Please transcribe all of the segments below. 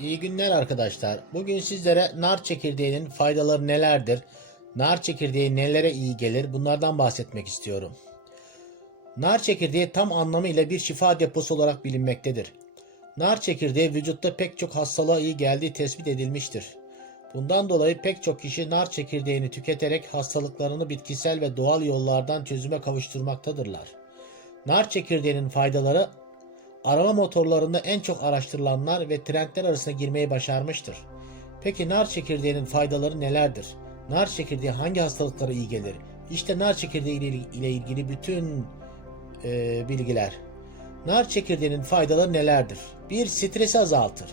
İyi günler arkadaşlar. Bugün sizlere nar çekirdeğinin faydaları nelerdir? Nar çekirdeği nelere iyi gelir? Bunlardan bahsetmek istiyorum. Nar çekirdeği tam anlamıyla bir şifa deposu olarak bilinmektedir. Nar çekirdeği vücutta pek çok hastalığa iyi geldiği tespit edilmiştir. Bundan dolayı pek çok kişi nar çekirdeğini tüketerek hastalıklarını bitkisel ve doğal yollardan çözüme kavuşturmaktadırlar. Nar çekirdeğinin faydaları arama motorlarında en çok araştırılanlar ve trendler arasına girmeyi başarmıştır. Peki nar çekirdeğinin faydaları nelerdir? Nar çekirdeği hangi hastalıklara iyi gelir? İşte nar çekirdeği ile, ilgili bütün e, bilgiler. Nar çekirdeğinin faydaları nelerdir? 1. Stresi azaltır.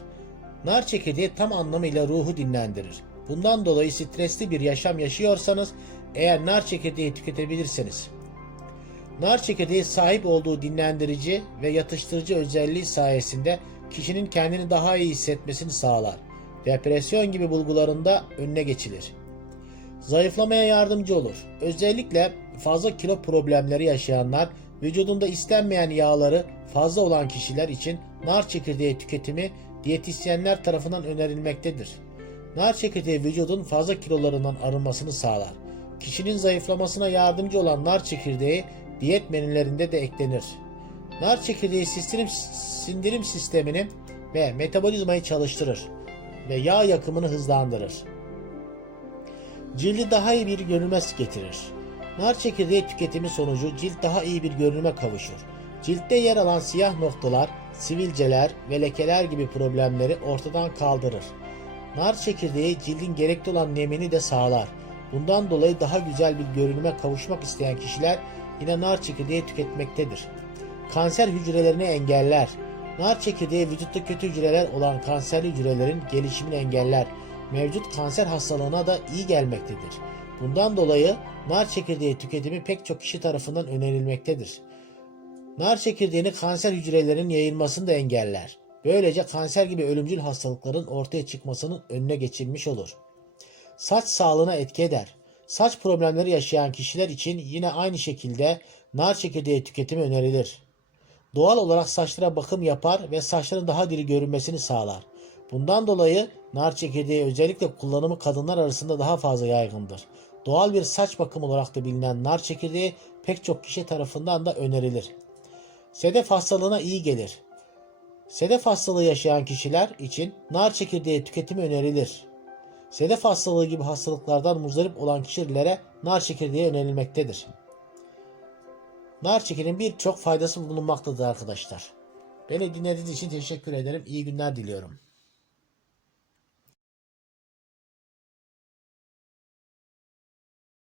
Nar çekirdeği tam anlamıyla ruhu dinlendirir. Bundan dolayı stresli bir yaşam yaşıyorsanız eğer nar çekirdeği tüketebilirseniz Nar çekirdeği sahip olduğu dinlendirici ve yatıştırıcı özelliği sayesinde kişinin kendini daha iyi hissetmesini sağlar. Depresyon gibi bulgularında önüne geçilir. Zayıflamaya yardımcı olur. Özellikle fazla kilo problemleri yaşayanlar, vücudunda istenmeyen yağları fazla olan kişiler için nar çekirdeği tüketimi diyetisyenler tarafından önerilmektedir. Nar çekirdeği vücudun fazla kilolarından arınmasını sağlar. Kişinin zayıflamasına yardımcı olan nar çekirdeği diyet menülerinde de eklenir. Nar çekirdeği sindirim, sindirim sistemini ve metabolizmayı çalıştırır ve yağ yakımını hızlandırır. Cildi daha iyi bir görünüme getirir. Nar çekirdeği tüketimi sonucu cilt daha iyi bir görünüme kavuşur. Ciltte yer alan siyah noktalar, sivilceler ve lekeler gibi problemleri ortadan kaldırır. Nar çekirdeği cildin gerekli olan nemini de sağlar. Bundan dolayı daha güzel bir görünüme kavuşmak isteyen kişiler yine nar çekirdeği tüketmektedir. Kanser hücrelerini engeller. Nar çekirdeği vücutta kötü hücreler olan kanserli hücrelerin gelişimini engeller. Mevcut kanser hastalığına da iyi gelmektedir. Bundan dolayı nar çekirdeği tüketimi pek çok kişi tarafından önerilmektedir. Nar çekirdeğini kanser hücrelerinin yayılmasını da engeller. Böylece kanser gibi ölümcül hastalıkların ortaya çıkmasının önüne geçilmiş olur. Saç sağlığına etki eder. Saç problemleri yaşayan kişiler için yine aynı şekilde nar çekirdeği tüketimi önerilir. Doğal olarak saçlara bakım yapar ve saçların daha diri görünmesini sağlar. Bundan dolayı nar çekirdeği özellikle kullanımı kadınlar arasında daha fazla yaygındır. Doğal bir saç bakımı olarak da bilinen nar çekirdeği pek çok kişi tarafından da önerilir. Sedef hastalığına iyi gelir. Sedef hastalığı yaşayan kişiler için nar çekirdeği tüketimi önerilir. Sedef hastalığı gibi hastalıklardan muzdarip olan kişilere nar çekirdeği önerilmektedir. Nar çekirdeğinin birçok faydası bulunmaktadır arkadaşlar. Beni dinlediğiniz için teşekkür ederim. İyi günler diliyorum.